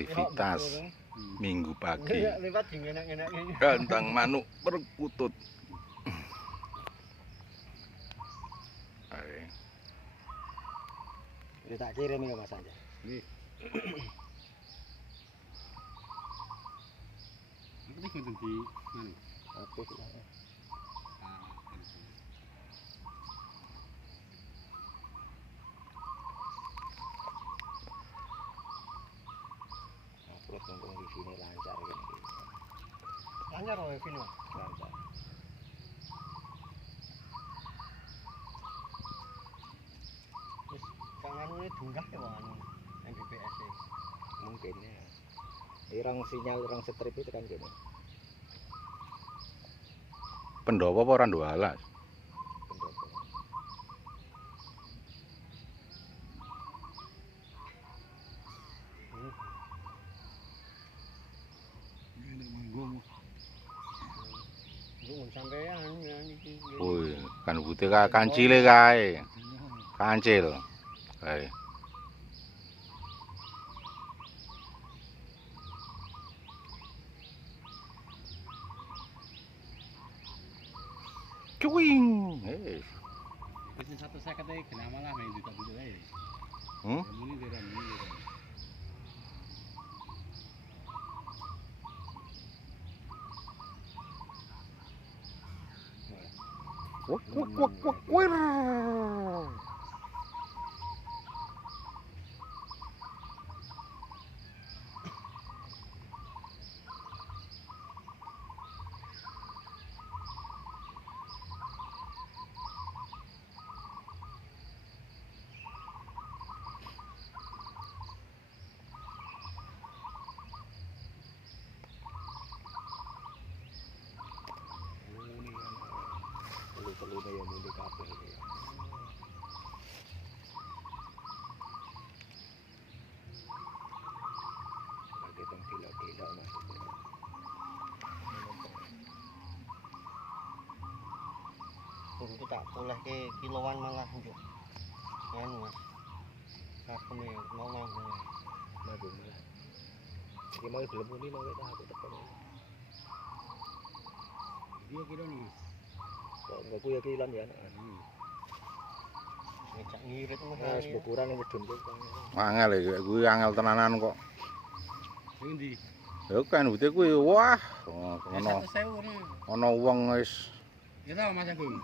aktivitas minggu pagi. Lewat enak-enaknya. Kandang manuk perkutut. Ya tak kirim ya Mas aja. Nggih. Aku iki mboten di nganu. Oke. Upload ngomong di sini lancar gini. Lancar loh Vino. Lancar. Terus kangen ini dunggah ya Bang anu MBPS -e. Mungkin ya. Irang sinyal orang strip itu kan gini. Pendopo apa orang dua alas? Pendopo. Ini manggung. Lu sampean ya iki. Woi, kan putih kancile kae. Kancil. Kae. Cuing. Wis 150 e kena malah main duduk ae. Hmm? Muni deran muni. Wuk wuk wuk wuk wir. Perlu-perlunya ya muni kabeh iki. Lagi teng dilok-dilok Mas. Itu tak boleh ke kiloan malah njuk. Anu Mas. Sakune mau manggung. Manggung. Iki mau gelem muni mau tak aku tekan. Dia kira nih. Kok enggak kuya kilan ya. Ngecak ngirit Mas. Wis ukuran medun kok. Angel iki kuwi angel tenanan kok. Sing ndi? Ya kan putih kuwi wah ngono. 100.000 ngono. Ana wong wis Ya ta Mas Agung.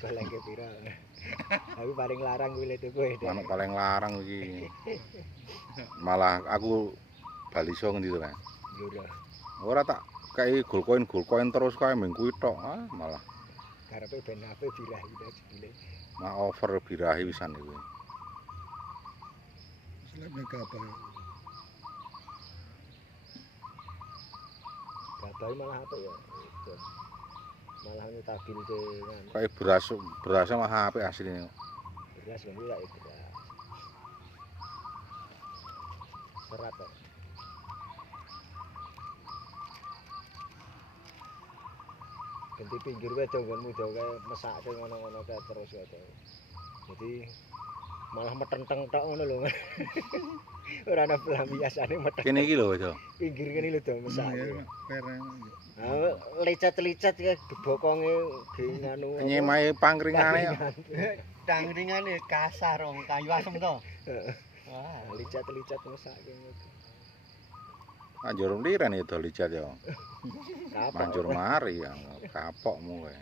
Balengke pira. Aku paling larang kuwi itu kowe. manuk paling larang iki. Malah aku baliso ngendi to, Mas? Yo Ora tak kayak gold coin terus kae ming kuwi tok. Ah, malah karepe ben ape birahi ta jebule. mak over birahi pisan iki. Seleb nek apa. Gabai malah apa ya? Malah nyetabin ke kan. Kayak berasnya mah apik asline. Beras kan ya beras. Serat kok. Ganti pinggir wae jonggonmu do kae mesake ngono-ngono kae terus wae. Jadi malah metenteng tok ngono lho. Ora ana pelampiasane meteng. Kene iki lho, Jo. Pinggir kene lho do mesake. Pereng. Lecet-lecet ya bokonge ge nganu. Nyemahe pangkringane Tangringane kasar wong kayu asem to. Wah, licet-licet mesake. anjur liren itu licet ya. Kapok. Manjur mari ya kapokmu kowe.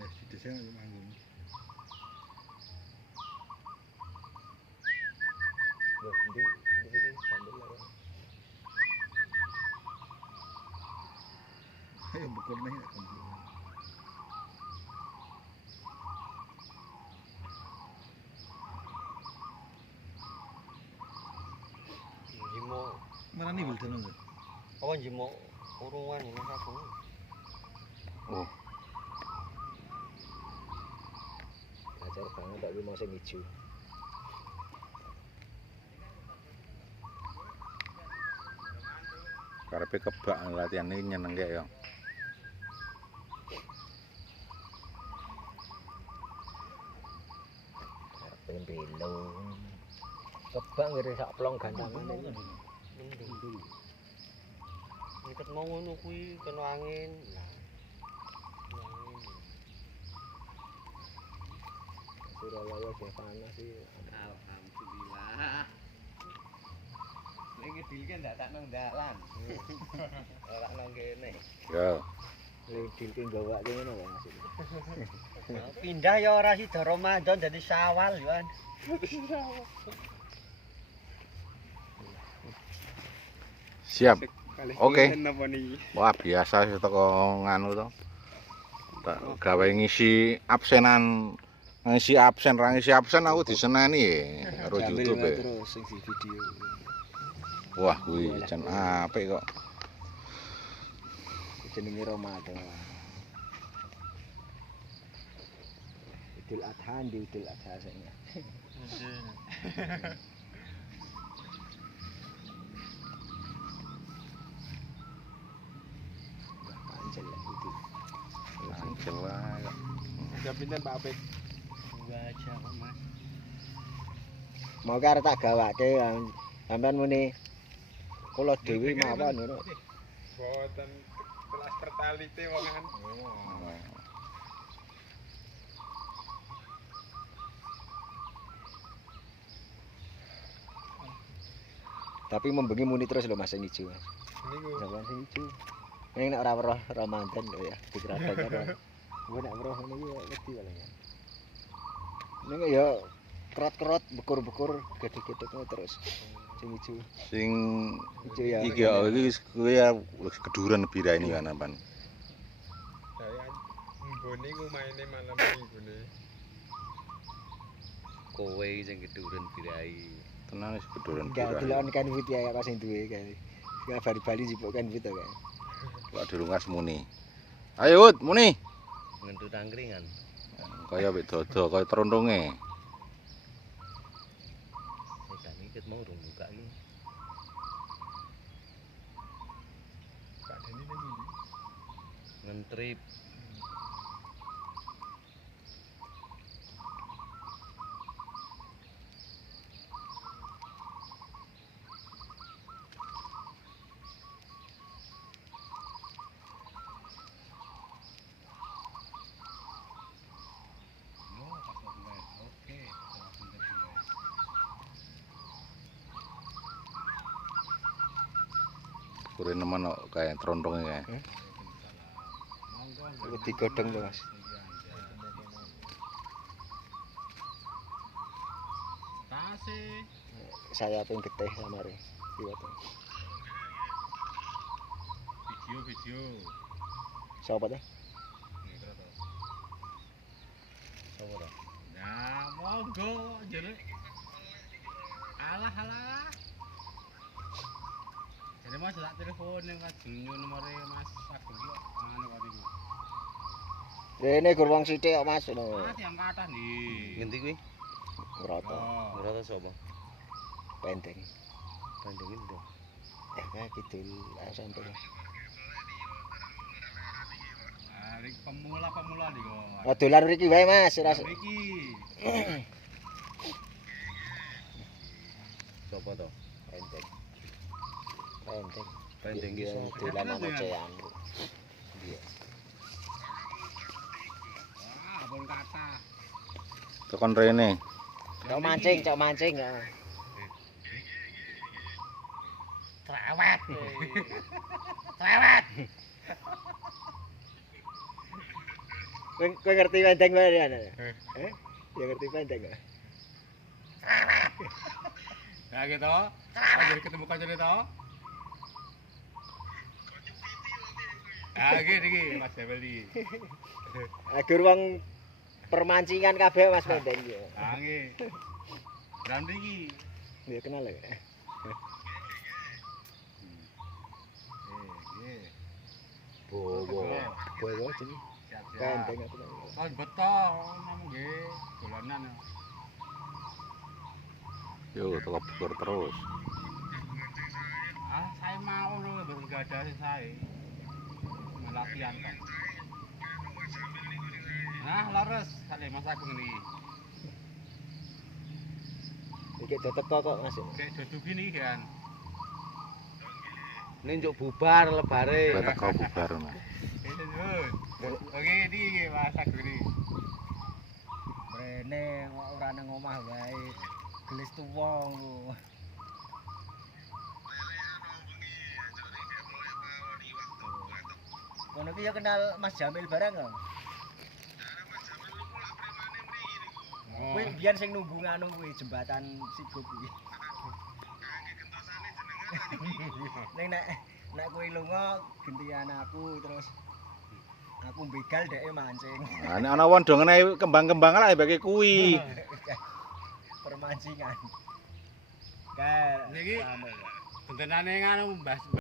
Di desa manggung. Loh, di sini sambil lah. Ayo bukur nih. Jimo, Mana nih bildan lu? apa jimo urungan ini aku. Oh, Ajar banget tak mau sing ijo. karepe kebak latihan iki nyenengke ya. Pengen belum. Bak ngene sak plong gantangan iki. Mendung. Nek mau ngono kuwi kena angin. Lah. Angin. Surabaya ge panas sih. Alhamdulillah. Nek ngedil kan ndak tak nang dalan. Ora nang kene. Ya. Lidil ki gawake ngono wae Mas. Pindah ya ora sida Ramadan dadi Syawal yo. Siap. Oke. Wah, biasa sih teko nganu to. Tak gawe ngisi absen ra ngisi absen aku diseneni karo YouTube. Terus sing di video. Wah, kuwi jan apik kok. Jenenge Ramadan. Idul Adha di Idul Adha saiki. Pancel lah itu. Angel wae kok. Jam pinten Pak Apik? 2 jam, Mas. Mau karo tak gawake sampean muni kula dhewe mawon ngono. Boten kelas pertalite wongan. Tapi membengi muni terus lho Mas sing ijo. Niku. Sampeyan sing ijo. Ning nek ora weruh Ramadan lho ya, dikradang karo. Nek weruh ngono iki wedi wae. Ning ya kerot-kerot bekur-bekur gedhe-gedhe terus sing ijo. Sing Ijo ya. iki ya kuwi ya keduren biraini kan apaan. Saya nggone ku maine malam minggune. Kowe sing keduren birai. Tenan wis keduren Enggak biraini. delon kan wit ya pas sing duwe kae. Ya bali-bali jipuk kan wit kae. Kok dirungas muni. Ayo Ut, muni. Ngentut angkringan. Kaya wit dodo, kaya trontonge. Sedan iki mau urung buka iki. Pak Deni nang ndi? Ngentrip. Kure nemen kok kaya trontonge kae. Wit digodhong lho Mas. Tasih. Saya ping getih samare. Iwat. Video. Sapa ta? Sopo to? Nah, monggo jere. Alah. Jadi Mas tak telepon yang kadunyo nomore Mas Agung kok anu kok niku. Rene gur wong sithik kok Mas. Ah, yang kathah ndi. Ngendi kuwi? Ngrata, Oh, Ora sapa? pendeng. Bandeng itu. Kidul SMP. hari pemula nih kok. Oh, dolan mriki wae Mas, ora. Iki. Sapa to? Pendeng. Bandeng ki sapa? Dolan nang ocehan. Iya. Wah, pun kata. Tekan rene. Cok mancing ya. Cerewet. Kowe ngerti pendeng wae ya? Ya ngerti pendeng ya? Ya gitu. Jadi ketemu kancane to. Ah, iki Mas Debeli. Agur wong permancingan kabeh Mas pendeng ya. Ah, nggih. Dan iki. Ya kenal ya. Nggih. Bowo jenenge. Siap-siap. Pendeng apa namanya? Oh, betul, namu nggih. Dolanan. Yo teko bukur terus. Ah, saya mau lho bergada saya. Latihan kan. Nah, laras kali Mas Agung ini. Iki do teko kok Mas. Kayak duduk gini kan. Ini njuk bubar lebare. Kowe teko bubar nah. Oke, ini masak gini. Brene kok ora nang omah wae. Gelis tuwong ku. Kono ki ya kenal Mas Jamil bareng kok. Kuwi biyen sing nunggu nganu kuwi jembatan Sigo kuwi. Ning nek kowe lunga gentian aku terus aku begal dheke mancing. Nah, nek ana wong do ngenehi kembang-kembang lah bagi kuwi. Permancingan. Kae Niki bentenane nganu Mbah